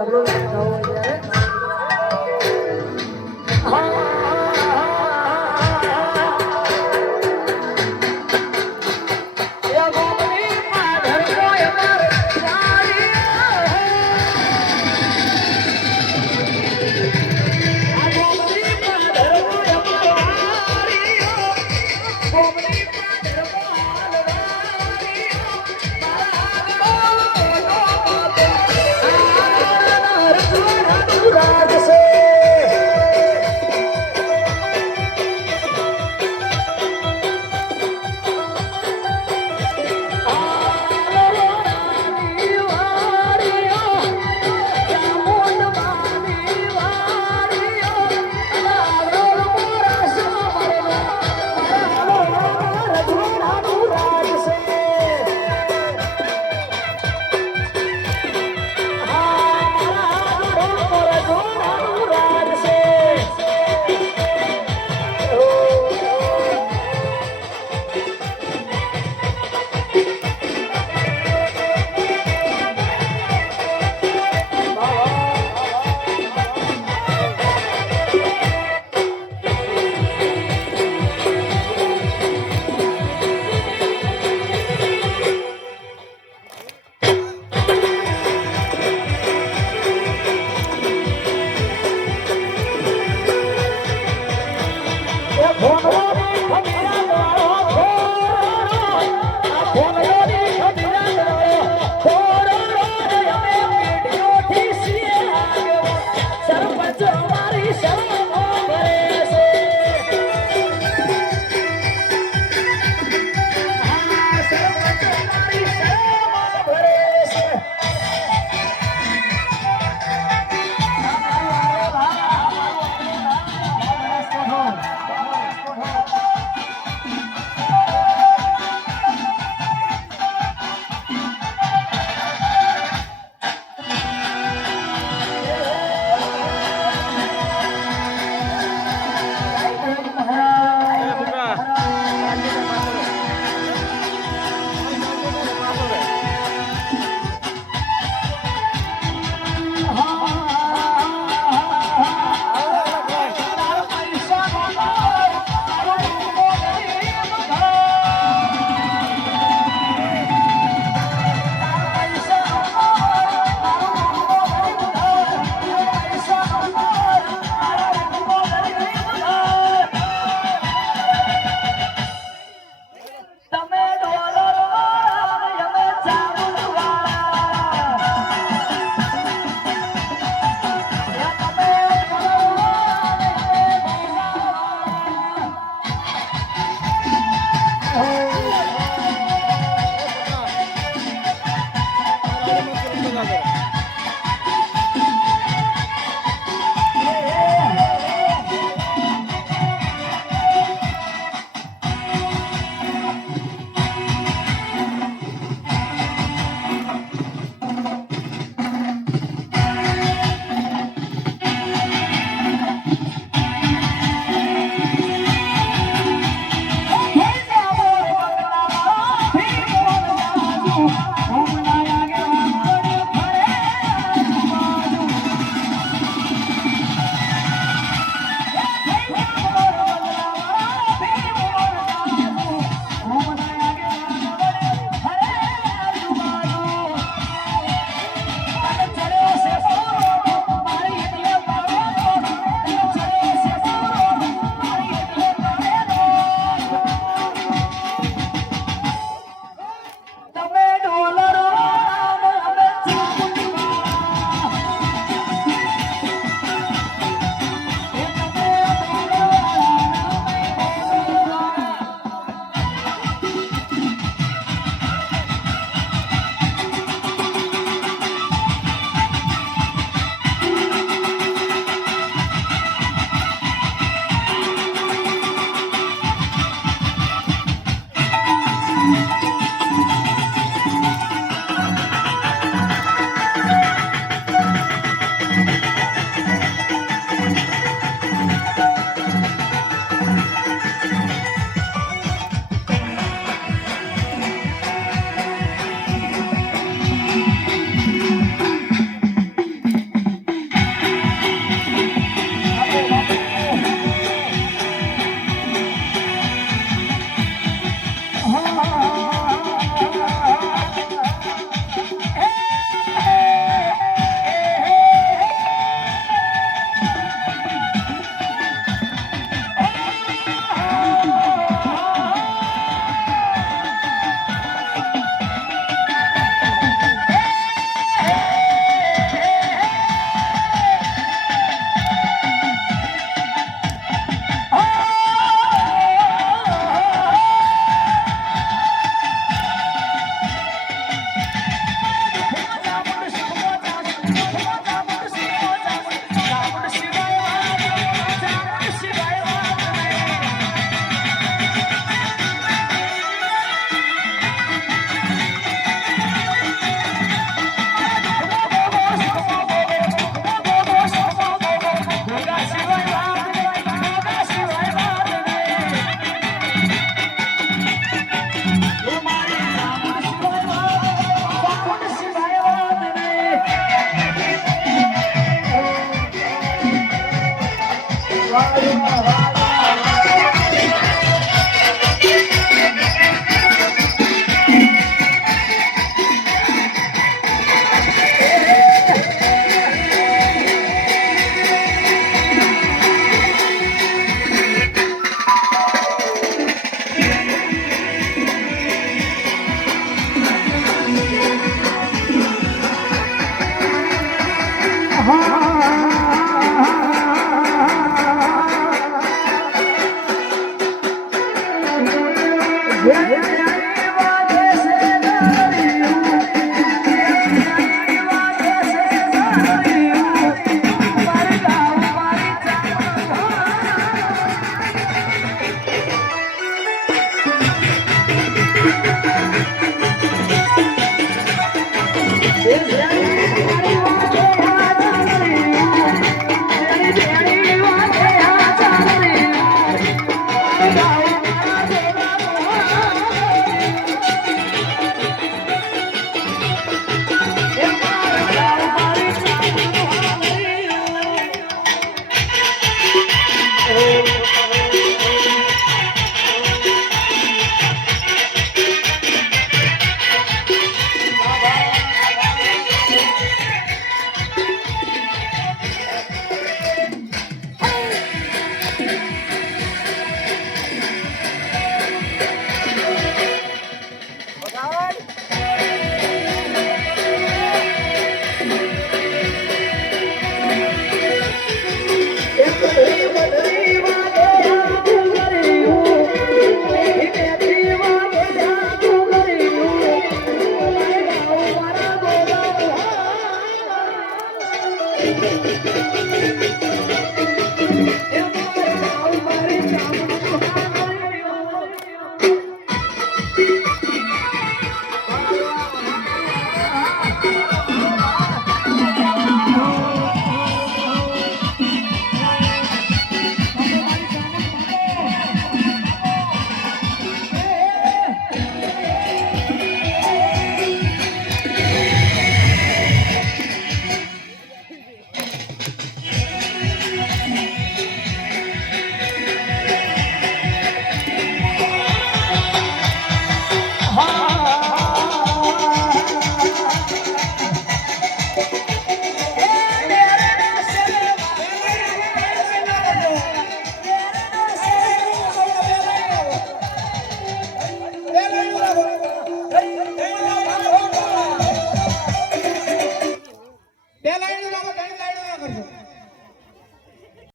我们 Norman